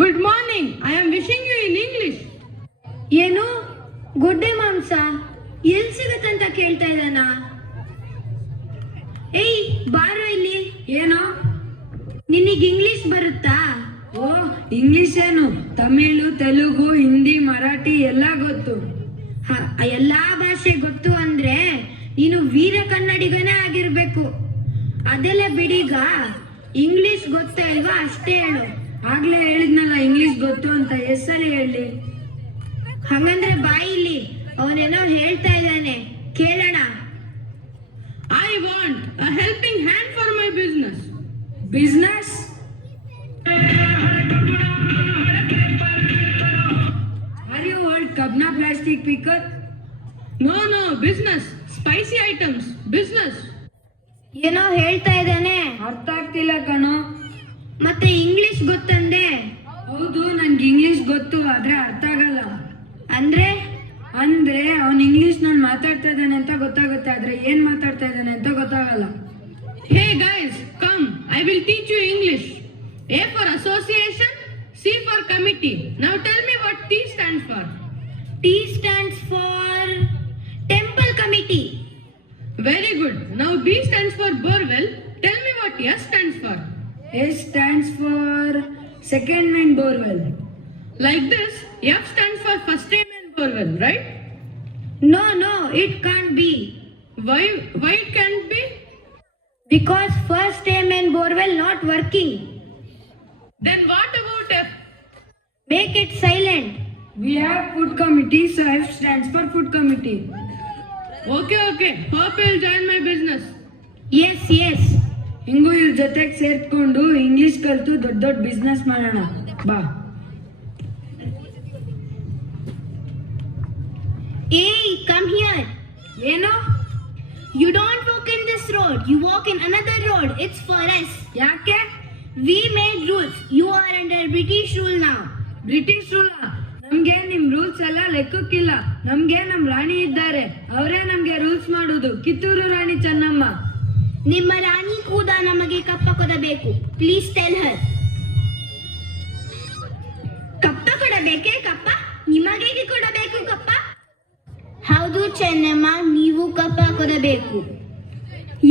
Good morning. I am wishing you in English. ಏನು ಗೊಡ್ಡೆ ಮಾಂಸ ಎಲ್ಲಿ ಸಿಗತ್ತಂತ ಕೇಳ್ತಾ ಇದ್ದಾನ? ಏಯ್ ಬಾರೋ ಇಲ್ಲಿ. ಏನೋ? ನಿನಗೆ ಇಂಗ್ಲಿಷ್ ಬರುತ್ತಾ? ಓ, ಇಂಗ್ಲಿಷ್ ಏನು? ತಮಿಳು, ತೆಲುಗು, ಹಿಂದಿ, ಮರಾಠಿ ಎಲ್ಲ ಗೊತ್ತು. ಎಲ್ಲಾ ಭಾಷೆ ಗೊತ್ತು ಅಂದ್ರೆ ನೀನು ವೀರ ಕನ್ನಡಿಗನೇ ಆಗಿರ್ಬೇಕು. ಅದೆಲ್ಲ ಬಿಡೀಗ ಇಂಗ್ಲಿಷ್ ಗೊತ್ತಾ ಇಲ್ವಾ ಅಷ್ಟೇ ಹೇಳು. ಆಗ್ಲೇ ಹೇಳಿದ್ನಲ್ಲ ಇಂಗ್ಲಿಷ್ ಗೊತ್ತು ಅಂತ, ಎಷ್ಟಲ್ಲಿ ಹೇಳಿ? ಹಂಗಂದ್ರೆ ಬಾಯಿಲಿ, ಅವನೇನೋ ಹೇಳ್ತಾ ಇದ್ದಾನೆ, ಕೇಳೋಣ. I want a helping hand for my business. Business? Are you old Kabna plastic picker? No, business. Spicy items. Business. ಏನೋ ಹೇಳ್ತಾ ಇದ್ದಾನೆ, ಅರ್ಥ ಆಗ್ತಿಲ್ಲ ಕಣೋ. ಮತ್ತೆ ಇಂಗ್ಲಿಷ್ ಗೊತ್ತಂದೆ? ಹೌದು, ನನ್ಗೆ ಇಂಗ್ಲಿಷ್ ಗೊತ್ತು, ಆದ್ರೆ ಅರ್ಥ ಆಗಲ್ಲ. ಅಂದ್ರೆ ಅವನ್ ಇಂಗ್ಲಿಷ್ ನಾನು ಮಾತಾಡ್ತಾ ಇದ್ದಾನೆ ಅಂತ ಗೊತ್ತಾಗುತ್ತೆ, ಆದ್ರೆ ಏನ್ ಮಾತಾಡ್ತಾ ಇದ್ದಾನೆ ಅಂತ ಗೊತ್ತಾಗಲ್ಲ. Hey guys, come. I will teach you English. A for association, C for committee. Now tell me what T stands for. T stands for temple committee. Very good. Now B stands for borewell. Tell me what S stands for. S stands for second main borewell. Like this, F stands for first main borewell, right? No, it can't be. Why it can't be? Because first main borewell not working. Then what about F? Make it silent. We have food committee, so F stands for food committee. Okay. Hope you'll join my business. Yes. ಹಿಂಗೂ ಇವ್ರ ಜೊತೆಗೆ ಸೇರ್ಕೊಂಡು English ಕಲ್ತು ದೊಡ್ಡ business ಮಾಡೋಣ ಬಾ. Hey, come here. ಏನೋ? You don't walk in this road. You walk in another road. It's for us. ಯಾಕೆ? We made rules. You are under British rule now. British rule? ನಮ್ಗೆ ನಿಮ್ ರೂಲ್ಸ್ ಎಲ್ಲ ಲೆಕ್ಕಕ್ಕಿಲ್ಲ. ನಮ್ಗೆ ನಮ್ ರಾಣಿ ಇದ್ದಾರೆ, ಅವರೇ ನಮ್ಗೆ ರೂಲ್ಸ್ ಮಾಡುದು. ಕಿತ್ತೂರು ರಾಣಿ ಚೆನ್ನಮ್ಮ. ನಿಮ್ಮ ರಾಣಿ ಕೂಡ ನಮಗೆ ಕಪ್ಪ ಕೊಡಬೇಕು. ಪ್ಲೀಸ್ ಟೆಲ್ ಹರ್. ಕಪ್ಪ ಕೊಡಬೇಕೇ? ಕಪ್ಪ ನಿಮಗೆ ಕೊಡಬೇಕು ಕಪ್ಪ? ಹೌದು ಚೆನ್ನಮ್ಮ, ನೀವು ಕಪ್ಪ ಕೊಡಬೇಕು.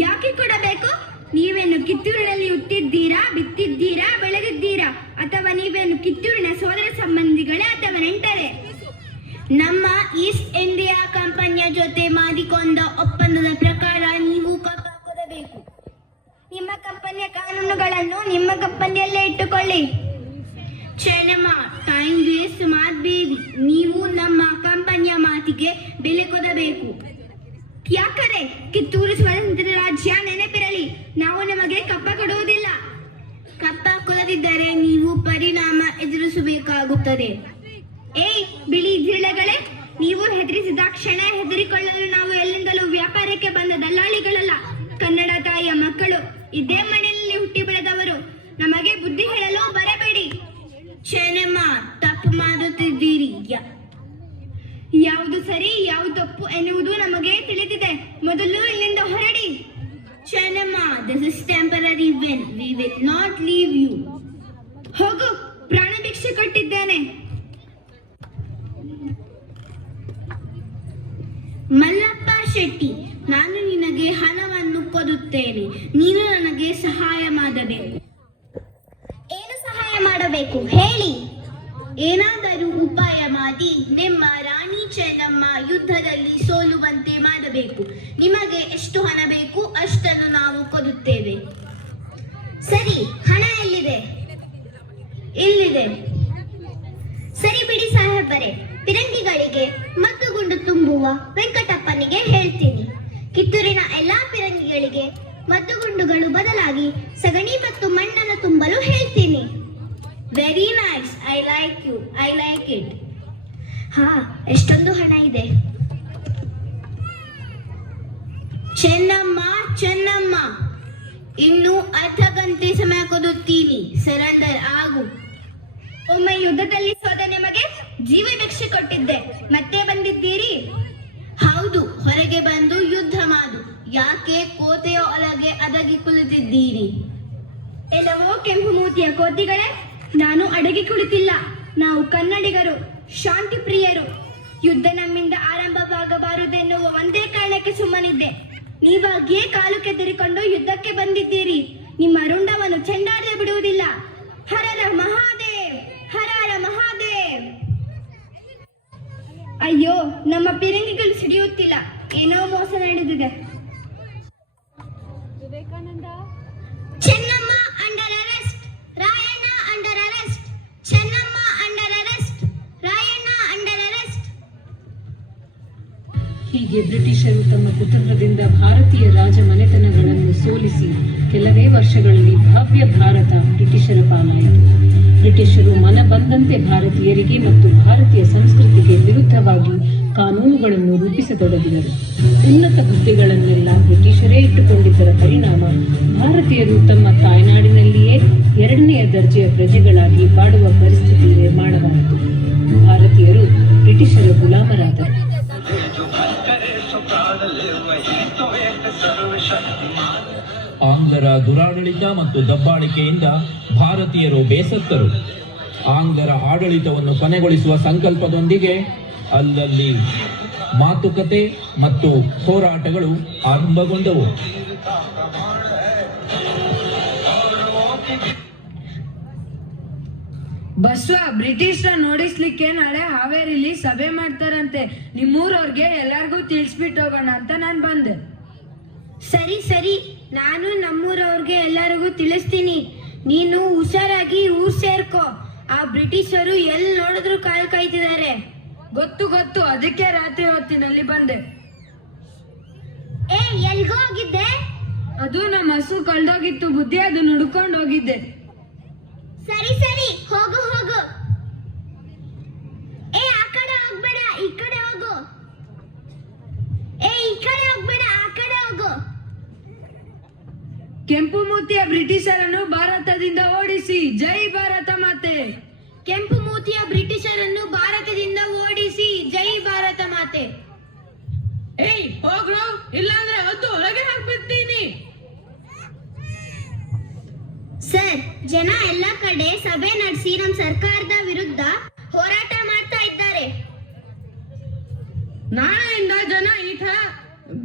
ಯಾಕೆ ಕೊಡಬೇಕು? ನೀವೇನು ಕಿತ್ತೂರಿನಲ್ಲಿ ಹುಟ್ಟಿದ್ದೀರಾ, ಬಿತ್ತಿದ್ದೀರಾ, ಬೆಳೆದಿದ್ದೀರಾ, ಅಥವಾ ನೀವೇನು ಕಿತ್ತೂರಿನ ಸೋದರ ಸಂಬಂಧಿಗಳೇ ಅಥವಾ ನೆಂಟರೇ? ನಮ್ಮ ಈಸ್ಟ್ ಇಂಡಿಯಾ ಕಂಪನಿಯ ಜೊತೆ ಮಾಡಿಕೊಂಡ ಒಪ್ಪಂದದ ಪ್ರಕಾರ ನೀವು ಕಪ್ಪ ಕೊಡಬೇಕು. ನಿಮ್ಮ ಕಂಪನಿಯ ಕಾನೂನುಗಳನ್ನು ನಿಮ್ಮ ಕಂಪನಿಯಲ್ಲೇ ಇಟ್ಟುಕೊಳ್ಳಿ. ಚೆನ್ನಮ್ಮ, ಟೈಮ್ ವೇಸ್ಟ್ ಮಾಡಬೇಡಿ. ನೀವು ನಮ್ಮ ಕಂಪನಿಯ ಮಾತಿಗೆ ಬೆಲೆ ಕೊಡಬೇಕು. ಯಾಕಂದ್ರೆ ಕಿತ್ತೂರು ಸ್ವತಂತ್ರ ರಾಜ್ಯ ನೆನಪಿರಲಿ, ನಾವು ನಮಗೆ ಕಪ್ಪ ಕೊಡುವುದಿಲ್ಲ. ಕಪ್ಪ ಕೊಡದಿದ್ದರೆ ನೀವು ಪರಿಣಾಮ ಎದುರಿಸಬೇಕಾಗುತ್ತದೆ. ಏಯ್ ಬಿಳಿ ಜಿರಳೆಗಳೇ, ನೀವು ಹೆದರಿಸಿದ ಕ್ಷಣ ಹೆದರಿಕೊಳ್ಳಲು ನಾವು ಎಲ್ಲಿಂದಲೂ ವ್ಯಾಪಾರಕ್ಕೆ ಬಂದ ದಲ್ಲಾಳಿಗಳಲ್ಲ, ಕನ್ನಡ ತಾಯಿಯ ಮಕ್ಕಳು, ಇದೇ ಮನೆಯಲ್ಲಿ ಹುಟ್ಟಿ ಬೆಳೆದವರು. ನಮಗೆ ಬುದ್ಧಿ ಹೇಳಲು ಬರಬೇಡಿ. ಚೆನ್ನಮ್ಮ, ತಪ್ಪು ಮಾಡುತ್ತಿದ್ದೀರಿ. ಯಾವುದು ಸರಿ ಯಾವುದು ತಪ್ಪು ಎನ್ನುವುದು ನಮಗೆ ತಿಳಿದಿದೆ. ಮೊದಲು ಇಲ್ಲಿಂದ ಹೊರಡಿ. Chennamma, this is temporary when we will not leave you. ಹೋಗು, ಪ್ರಾಣ ಭಿಕ್ಷೆ ಕೊಟ್ಟಿದ್ದೇನೆ. ಮಲ್ಲಪ್ಪ ಶೆಟ್ಟಿ, ನಾನು ನಿನಗೆ ಹಣವನ್ನು ಕೊಡುತ್ತೇನೆ. ನೀನು ನನಗೆ ಸಹಾಯ ಮಾಡಬೇಕು. ಏನು ಸಹಾಯ ಮಾಡಬೇಕು ಹೇಳಿ? ಏನಾದರೂ ಉಪಾಯ ಮಾಡಿ ನಿಮ್ಮ ರಾಣಿ ಚೆನ್ನಮ್ಮ ಯುದ್ಧದಲ್ಲಿ ಸೋಲುವಂತೆ ಮಾಡಬೇಕು. ನಿಮಗೆ ಎಷ್ಟು ಹಣ ಬೇಕು ಅಷ್ಟನ್ನು ನಾವು ಕೊಡುತ್ತೇವೆ. ಸರಿ, ಹಣ ಎಲ್ಲಿದೆ? ಇಲ್ಲಿದೆ. ಸರಿ ಬಿಡಿ ಸಾಹೇಬರೇ, ಪಿರಂಗಿಗಳಿಗೆ ಮದ್ದುಗುಂಡು ತುಂಬುವ ವೆಂಕಟಪ್ಪನಿಗೆ ಹೇಳ್ತೀನಿ. ಕಿತ್ತೂರಿನ ಎಲ್ಲಾ ಪಿರಂಗಿಗಳಿಗೆ ಮದ್ದುಗುಂಡುಗಳು ಬದಲಾಗಿ ಸಗಣಿ ಮತ್ತು ಮಣ್ಣನ್ನು ತುಂಬಲು ಹೇಳ್ತೀನಿ. Very nice, I like you, I like it. ಎಷ್ಟೊಂದು ಹಣ ಇದೆ? ಚೆನ್ನಮ್ಮ, ಇನ್ನು ಅರ್ಧ ಗಂಟೆ ಸಮಯ ಕೊಡುತ್ತೀನಿ. ಸರೆಂಡರ್ ಆಗು. ಒಮ್ಮೆ ಯುದ್ಧದಲ್ಲಿ ಸೋದ ನಿಮಗೆ ಜೀವ ಭಿಕ್ಷೆ ಕೊಟ್ಟಿದ್ದೆ, ಮತ್ತೆ ಬಂದಿದ್ದೀರಿ? ಹೌದು, ಹೊರಗೆ ಬಂದು ಯುದ್ಧ ಮಾಡು. ಯಾಕೆ ಕೋಟೆಯ ಒಳಗೆ ಅಡಗಿ ಕುಳಿತಿದ್ದೀರಿ? ಎಲ್ಲವೋ ಕೆಂಪು ಮೂತಿಯ ಕೋತಿಗಳೇ, ನಾನು ಅಡಗಿ ಕುಳಿತಿಲ್ಲ. ನಾವು ಕನ್ನಡಿಗರು, ಶಾಂತಿ ಪ್ರಿಯರು. ಯುದ್ಧ ನಮ್ಮಿಂದ ಆರಂಭವಾಗಬಾರದೆನ್ನುವ ಒಂದೇ ಕಾರಣಕ್ಕೆ ಸುಮ್ಮನಿದ್ದೆ. ನೀವಾಗಿಯೇ ಕಾಲು ಕೆದರಿಕೊಂಡು ಯುದ್ಧಕ್ಕೆ ಬಂದಿದ್ದೀರಿ. ನಿಮ್ಮ ರುಂಡವನ್ನು ಚೆಂಡಾಡದೆ ಬಿಡುವುದಿಲ್ಲ. ಹರರ ಮಹಾದೇವ್, ಹರರ ಮಹಾದೇವ್. ಅಯ್ಯೋ, ನಮ್ಮ ಪಿರಂಗಿಗಳು ಸಿಡಿಯುತ್ತಿಲ್ಲ. ಏನೋ ಮೋಸ ನಡೆದಿದೆ. Chennamma under arrest, Rayanna under arrest, Chennamma under arrest, Rayanna under arrest. ಹೀಗೆ ಬ್ರಿಟಿಷರು ತಮ್ಮ ಕುತಂತ್ರದಿಂದ ಭಾರತೀಯ ರಾಜ ಮನೆತನಗಳನ್ನು ಸೋಲಿಸಿ ಕೆಲವೇ ವರ್ಷಗಳಲ್ಲಿ ಭವ್ಯ ಭಾರತ ಬ್ರಿಟಿಷರ ಪಾಲಾಯಿತು. ಬ್ರಿಟಿಷರು ಮನ ಬಂದಂತೆ ಭಾರತೀಯರಿಗೆ ಮತ್ತು ಭಾರತೀಯ ಸಂಸ್ಕೃತಿಗೆ ವಿರುದ್ಧವಾಗಿ ಕಾನೂನುಗಳನ್ನು ರೂಪಿಸತೊಡಗಿದರು. ಉನ್ನತ ಹುದ್ದೆಗಳನ್ನೆಲ್ಲ ಬ್ರಿಟಿಷರೇ ಇಟ್ಟುಕೊಂಡಿದ್ದರ ಪರಿಣಾಮ ಭಾರತೀಯರು ತಮ್ಮ ತಾಯ್ನಾಡಿನಲ್ಲಿಯೇ ಎರಡನೆಯ ದರ್ಜೆಯ ಪ್ರಜೆಗಳಾಗಿ ಬಾಳುವ ಪರಿಸ್ಥಿತಿ ನಿರ್ಮಾಣವಾಯಿತು. ಭಾರತೀಯರು ಬ್ರಿಟಿಷರ ಗುಲಾಮರಾದರು. ಆಂಗ್ಲರ ದುರಾಡಳಿತ ಮತ್ತು ದಬ್ಬಾಳಿಕೆಯಿಂದ ಭಾರತೀಯರು ಬೇಸತ್ತರು. ಆಂಗ್ಲರ ಆಡಳಿತವನ್ನು ಕೊನೆಗೊಳಿಸುವ ಸಂಕಲ್ಪದೊಂದಿಗೆ ಅಲ್ಲಲ್ಲಿ ಮಾತುಕತೆ ಮತ್ತು ಹೋರಾಟಗಳು ಆರಂಭಗೊಂಡವು. ಬಸ್ವ, ಬ್ರಿಟಿಷ್ರ ನೋಡಿಸ್ಲಿಕ್ಕೆ ನಾಳೆ ಹಾವೇರಿಲಿ ಸಭೆ ಮಾಡ್ತಾರಂತೆ. ನಿಮ್ಮೂರವ್ರಿಗೆ ಎಲ್ಲಾರ್ಗೂ ತಿಳಿಸ್ಬಿಟ್ಟು ಹೋಗೋಣ ಅಂತ ನಾನು ಬಂದೆ. ಸರಿ ಸರಿ, ನಾನು ನಮ್ಮೂರವ್ರಿಗೆ ಎಲ್ಲರಿಗೂ ತಿಳಿಸ್ತೀನಿ. ನೀನು ಹುಷಾರಾಗಿ ಊರ್ ಸೇರ್ಕೋ. ಆ ಬ್ರಿಟಿಷರು ಎಲ್ಲಿ ನೋಡಿದ್ರು ಕಾಲ್ ಕಾಯ್ತಿದ್ದಾರೆ. ಗೊತ್ತು ಗೊತ್ತು, ಅದಕ್ಕೆ ರಾತ್ರಿ ಹೊತ್ತಿನಲ್ಲಿ ಬಂದೆ. ಏ, ಎಲ್ಗೋ ಹೋಗಿದ್ದೆ? ಅದು ನಮ್ಮ ಹಸು ಕಳ್ದೋಗಿತ್ತು ಬುದ್ಧಿ, ಅದು ನುಡ್ಕೊಂಡು ಹೋಗಿದ್ದೆ. ಸರಿ ಸರಿ, ಹೋಗು ಹೋಗು. ಏ, ಆ ಕಡೆ ಹೋಗ್ಬೇಡ, ಈ ಕಡೆ ಹೋಗು. ಏ, ಈ ಕಡೆ ಹೋಗ್ಬೇಡ, ಆ ಕಡೆ ಹೋಗು. ಕೆಂಪು ಮೂತಿಯ ಬ್ರಿಟಿಷರನ್ನು ಭಾರತದಿಂದ ಓಡಿಸಿ, ಜೈ ಭಾರತ ಮಾತೆ. ಕೆಂಪು ಮೂತಿಯ ಬ್ರಿಟಿಷರನ್ನು ಭಾರತದಿಂದ ಓಡಿಸಿ, ಜೈ ಭಾರತ ಮಾತೆ. ಏಯ್ ಹೋಗ್ರು, ಇಲ್ಲಾಂದ್ರೆ ಹೊತ್ತು ಹೊರಗೆ ಹಾಕ್ಬಿಡ್ತೀನಿ. ಸರ್, ಜನ ಎಲ್ಲ ಕಡೆ ಸಭೆ ನಡೆಸಿ ನಮ್ಮ ಸರ್ಕಾರದ ವಿರುದ್ಧ ಹೋರಾಟ ಮಾಡ್ತಾ ಇದ್ದಾರೆ. ನಾಳೆಯಿಂದ ಜನ ಈ ತರ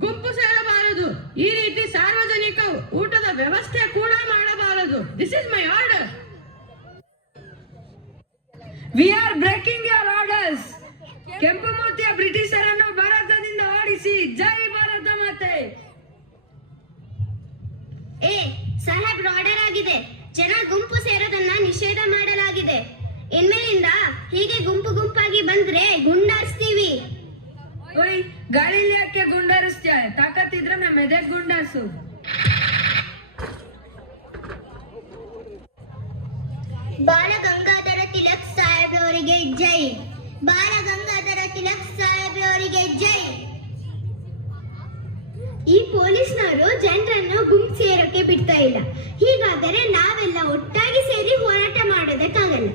ಗುಂಪು ಸೇರಬಾರದು. ಈ ರೀತಿ ಸಾರ್ವಜನಿಕ ಊಟದ ವ್ಯವಸ್ಥೆ ಕೂಡ ಮಾಡಬಾರದು. This is my order. We are breaking your orders. ಕೆಂಪು ಮೂತಿಯ ಬ್ರಿಟಿಷರನ್ನು ಭಾರತದಿಂದ ಓಡಿಸಿ, ಜೈ ಭಾರತ ಮಾತೆ. ಏ ಸಾಹೇಬ್ರ, ಆರ್ಡರ್ ಆಗಿದೆ. ಜನ ಗುಂಪು ಸೇರೋದನ್ನ ನಿಷೇಧ ಮಾಡಲಾಗಿದೆ. ಇನ್ಮೇಲಿಂದ ಹೀಗೆ ಗುಂಪು ಗುಂಪಾಗಿ ಬಂದ್ರೆ ಗುಂಡಾರಿಸ್ತೀವಿ. ಓಯ್, ಗಾಳಿಲಿ ಯಾಕೆ ಗುಂಡಾರಿಸ್ತೀಯ? ತಾಕತ್ತಿದ್ರೆ ನಮ್ಮ ಎದೆಗೆ ಗುಂಡಾರಿಸು. ಬಾಲ ಗಂಗಾಧರ ತಿಲಕ್ ಸಾಹೇಬ್ರವರಿಗೆ ಜೈ. ಬಾಲ ಗಂಗಾಧರ ತಿಲಕ್ ಸಾಹೇಬ್ರವರಿಗೆ ಜೈ. ಈ ಪೊಲೀಸ್ನವರು ಜನರನ್ನು ಗುಂಪು ಸೇರೋಕೆ ಬಿಡ್ತಾ ಇಲ್ಲ. ಹೀಗಾದರೆ ನಾವೆಲ್ಲ ಒಟ್ಟಾಗಿ ಸೇರಿ ಹೋರಾಟ ಮಾಡೋದಕ್ಕಾಗಲ್ಲ.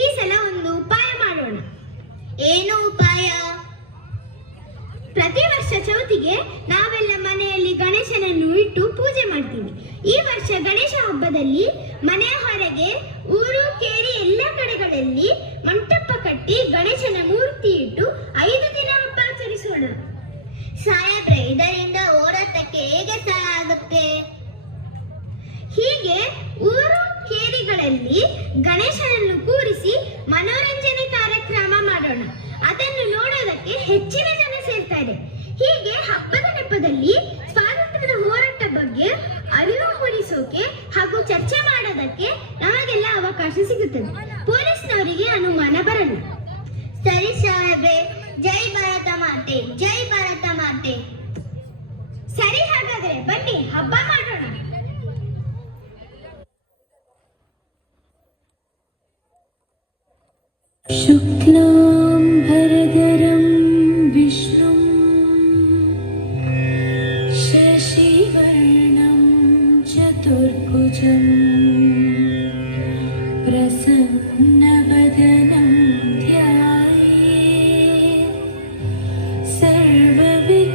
ಈ ಸಲ ಒಂದು ಉಪಾಯ ಮಾಡೋಣ. ಏನು ಉಪಾಯ? ಪ್ರತಿ ವರ್ಷ ಚೌತಿಗೆ ನಾವೆಲ್ಲ ಮನೆಯಲ್ಲಿ ಗಣೇಶನನ್ನು ಇಟ್ಟು ಪೂಜೆ ಮಾಡ್ತೀವಿ. ಈ ವರ್ಷ ಗಣೇಶ ಹಬ್ಬದಲ್ಲಿ ಮನೆಯ ಹೊರಗೆ, ಊರು ಕೇರಿ ಎಲ್ಲ ಕಡೆಗಳಲ್ಲಿ ಮಂಟಪ ಕಟ್ಟಿ ಗಣೇಶನ ಮೂರ್ತಿ ಇಟ್ಟು 5 ದಿನ ಹಬ್ಬ ಆಚರಿಸೋಣ. ಸಾಹೇಬ್ರೆ, ಇದರಿಂದ ಹೋರಾಟಕ್ಕೆ ಹೇಗೆ ಸಹಾಯ ಆಗುತ್ತೆ? ಹೀಗೆ ಊರು ಕೇರಿಗಳಲ್ಲಿ ಗಣೇಶನನ್ನು ಕೂರಿಸಿ ಮನೋರಂಜನೆ ಕಾರ್ಯಕ್ರಮ ಮಾಡೋಣ. ಅದನ್ನು ನೋಡೋದಕ್ಕೆ ಹೆಚ್ಚಿನ ಜನ ಸೇರ್ತಾರೆ. ಹೀಗೆ ಹಬ್ಬದ ನೆಪದಲ್ಲಿ ಸ್ವಾತಂತ್ರ್ಯದ ಹೋರಾಟ ಬಗ್ಗೆ ಅರಿವು ಮೂಡಿಸೋಕೆ ಹಾಗೂ ಚರ್ಚೆ ಮಾಡೋದಕ್ಕೆ ನಮಗೆಲ್ಲ ಅವಕಾಶ ಸಿಗುತ್ತದೆ. ಪೊಲೀಸ್ನವರಿಗೆ ಅನುಮಾನ ಬರಲ್ಲ. ಸರಿ ಸಾಹೇಬ್ರೆ, ಜೈ ಭಾರತ ಮಾತೆ, ಜೈ ಭಾರತ ಮಾತೆ. ಸರಿ, ಹಾಗಾದ್ರೆ ಬನ್ನಿ ಹಬ್ಬ ಮಾಡೋಣ. ಶುಕ್ಲಾಂ ಭರಧರಂ ವಿಷ್ಣುಂ ಶಶಿವರ್ಣಂ ಚತುರ್ಭುಜಂ ಪ್ರಸನ್ನವದನಂ ಧ್ಯಾಯೇತ್ ಸರ್ವವಿಘ್ನೋಪಶಾಂತಯೇ.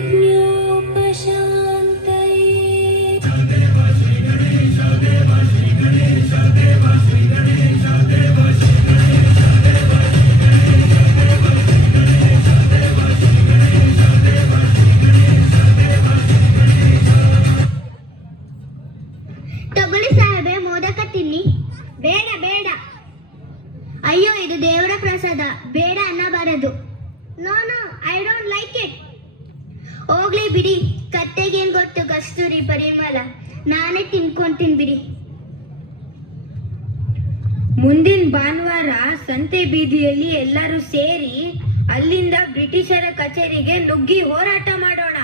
ತಿನ್ನಿ. ಬೇಡ ಬೇಡ. ಅಯ್ಯೋ, ಇದು ದೇವರ ಪ್ರಸಾದ, ಬೇಡ ಅನ್ನಬಾರದು. No no, I don't like it. ಹೋಗ್ಲಿ ಬಿಡಿ, ಕತ್ತೆಗೇನ್ ಗೊತ್ತು ಕಸ್ತೂರಿ ಪರಿಮಳ, ನಾನೇ ತಿನ್ಕೊಂತೀನಿ ಬಿಡಿ. ಮುಂದಿನ ಭಾನುವಾರ ಸಂತೆ ಬೀದಿಯಲ್ಲಿ ಎಲ್ಲರೂ ಸೇರಿ ಅಲ್ಲಿಂದ ಬ್ರಿಟಿಷರ ಕಚೇರಿಗೆ ನುಗ್ಗಿ ಹೋರಾಟ ಮಾಡೋಣ.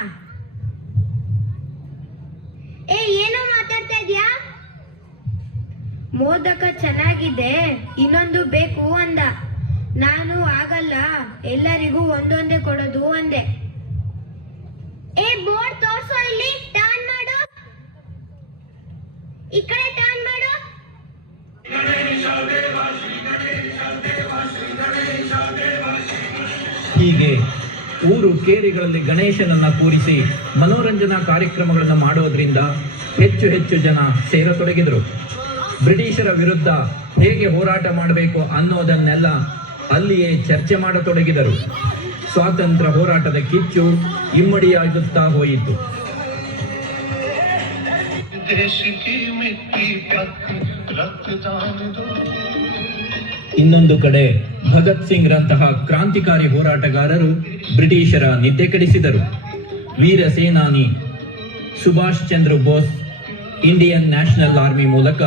ಏನೋ ಮಾತಾಡ್ತಾ ಇದ್ಯಾ? ಮೋದಕ ಚೆನ್ನಾಗಿದೆ, ಇನ್ನೊಂದು ಬೇಕು ಅಂದ. ನಾನು ಆಗಲ್ಲ, ಎಲ್ಲರಿಗೂ ಒಂದೊಂದೇ ಕೊಡೋದು ಅಂದೆ. ಬೋರ್ಡ್ ತೋರ್ಸೋ, ಇಲ್ಲಿ ಟರ್ನ್ ಮಾಡು, ಈ ಕಡೆ ಟರ್ನ್ ಮಾಡು. ಹೀಗೆ ಊರು ಕೇರಿಗಳಲ್ಲಿ ಗಣೇಶನನ್ನ ಕೂರಿಸಿ ಮನೋರಂಜನಾ ಕಾರ್ಯಕ್ರಮಗಳನ್ನು ಮಾಡೋದ್ರಿಂದ ಹೆಚ್ಚು ಹೆಚ್ಚು ಜನ ಸೇರತೊಡಗಿದರು. ಬ್ರಿಟಿಷರ ವಿರುದ್ಧ ಹೇಗೆ ಹೋರಾಟ ಮಾಡಬೇಕು ಅನ್ನೋದನ್ನೆಲ್ಲ ಅಲ್ಲಿಯೇ ಚರ್ಚೆ ಮಾಡತೊಡಗಿದರು. ಸ್ವಾತಂತ್ರ್ಯ ಹೋರಾಟದ ಕಿಚ್ಚು ಇಮ್ಮಡಿಯಾಗುತ್ತಾ ಹೋಯಿತು. ಇನ್ನೊಂದು ಕಡೆ ಭಗತ್ ಸಿಂಗ್ ರಂತಹ ಕ್ರಾಂತಿಕಾರಿ ಹೋರಾಟಗಾರರು ಬ್ರಿಟಿಷರ ನಿದ್ದೆ ಕೆಡಿಸಿದರು. ವೀರ ಸೇನಾನಿ Subhash Chandra Bose Indian national army ಮೂಲಕ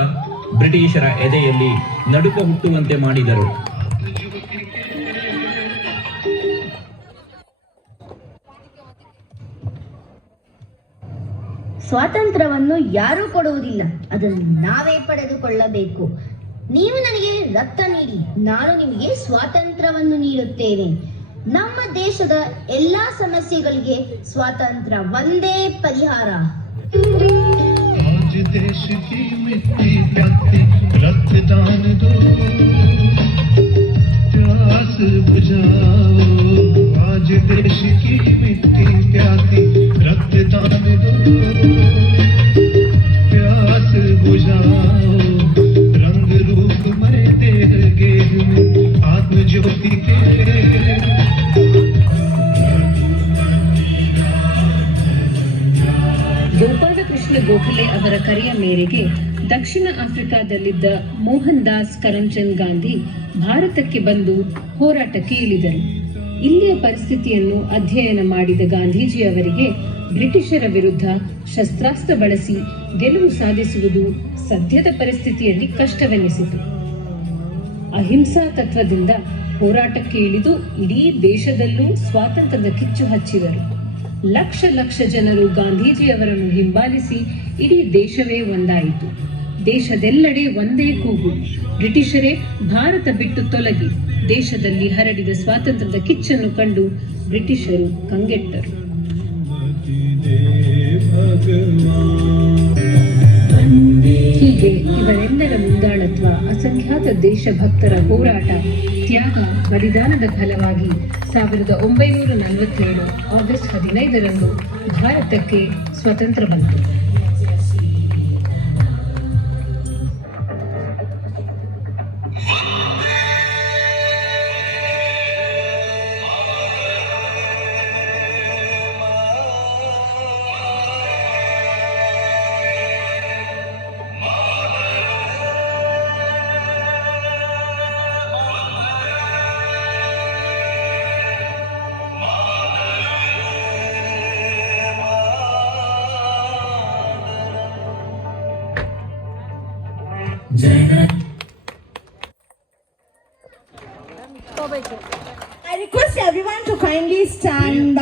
ಬ್ರಿಟಿಷರ ಎದೆಯಲ್ಲಿ ನಡುಕ ಹುಟ್ಟುವಂತೆ ಮಾಡಿದರು. ಸ್ವಾತಂತ್ರ್ಯವನ್ನು ಯಾರೂ ಕೊಡುವುದಿಲ್ಲ, ಅದನ್ನು ನಾವೇ ಪಡೆದುಕೊಳ್ಳಬೇಕು. ನೀವು ನನಗೆ ರಕ್ತ ನೀಡಿ, ನಾನು ನಿಮಗೆ ಸ್ವಾತಂತ್ರ್ಯವನ್ನು ನೀಡುತ್ತೇನೆ. ನಮ್ಮ ದೇಶದ ಎಲ್ಲಾ ಸಮಸ್ಯೆಗಳಿಗೆ ಸ್ವಾತಂತ್ರ್ಯ ಒಂದೇ ಪರಿಹಾರ. आज देश की मिट्टी प्यासी रक्तदान दो, प्यास बुझाओ. आज देश की मिट्टी प्यासी रक्तदान दो, प्यास बुझाओ. रंग रूप में देह गेह में आत्म ज्योति के ಗೋಪಾಲಕೃಷ್ಣ ಗೋಖಲೆ ಅವರ ಕರೆಯ ಮೇರೆಗೆ ದಕ್ಷಿಣ ಆಫ್ರಿಕಾದಲ್ಲಿದ್ದ ಮೋಹನ್ ದಾಸ್ ಕರಮ್ಚಂದ್ ಗಾಂಧಿ ಭಾರತಕ್ಕೆ ಬಂದು ಹೋರಾಟಕ್ಕೆ ಇಳಿದರು. ಇಲ್ಲಿಯ ಪರಿಸ್ಥಿತಿಯನ್ನು ಅಧ್ಯಯನ ಮಾಡಿದ ಗಾಂಧೀಜಿ ಅವರಿಗೆ ಬ್ರಿಟಿಷರ ವಿರುದ್ಧ ಶಸ್ತ್ರಾಸ್ತ್ರ ಬಳಸಿ ಗೆಲುವು ಸಾಧಿಸುವುದು ಸದ್ಯದ ಪರಿಸ್ಥಿತಿಯಲ್ಲಿ ಕಷ್ಟವೆನಿಸಿತು. ಅಹಿಂಸಾ ತತ್ವದಿಂದ ಹೋರಾಟಕ್ಕೆ ಇಳಿದು ಇಡೀ ದೇಶದಲ್ಲೂ ಸ್ವಾತಂತ್ರ್ಯದ ಕಿಚ್ಚು ಹಚ್ಚಿದರು. ಲಕ್ಷ ಲಕ್ಷ ಜನರು ಗಾಂಧೀಜಿಯವರನ್ನು ಹಿಂಬಾಲಿಸಿ ಇಡೀ ದೇಶವೇ ಒಂದಾಯಿತು. ದೇಶದೆಲ್ಲೆಡೆ ಒಂದೇ ಕೂಗು, ಬ್ರಿಟಿಷರೇ ಭಾರತ ಬಿಟ್ಟು ತೊಲಗಿ. ದೇಶದಲ್ಲಿ ಹರಡಿದ ಸ್ವಾತಂತ್ರ್ಯದ ಕಿಚ್ಚನ್ನು ಕಂಡು ಬ್ರಿಟಿಷರು ಕಂಗೆಟ್ಟರು. ಹೀಗೆ ಇವರೆಲ್ಲರ ಮುಂದಾಳತ್ವ, ಅಸಂಖ್ಯಾತ ದೇಶಭಕ್ತರ ಹೋರಾಟ, ತ್ಯಾಗ, ಬಲಿದಾನದ ಫಲವಾಗಿ 1947 ಆಗಸ್ಟ್ 15ರಂದು ಭಾರತಕ್ಕೆ ಸ್ವತಂತ್ರ ಬಂತು. I request everyone to kindly stand by.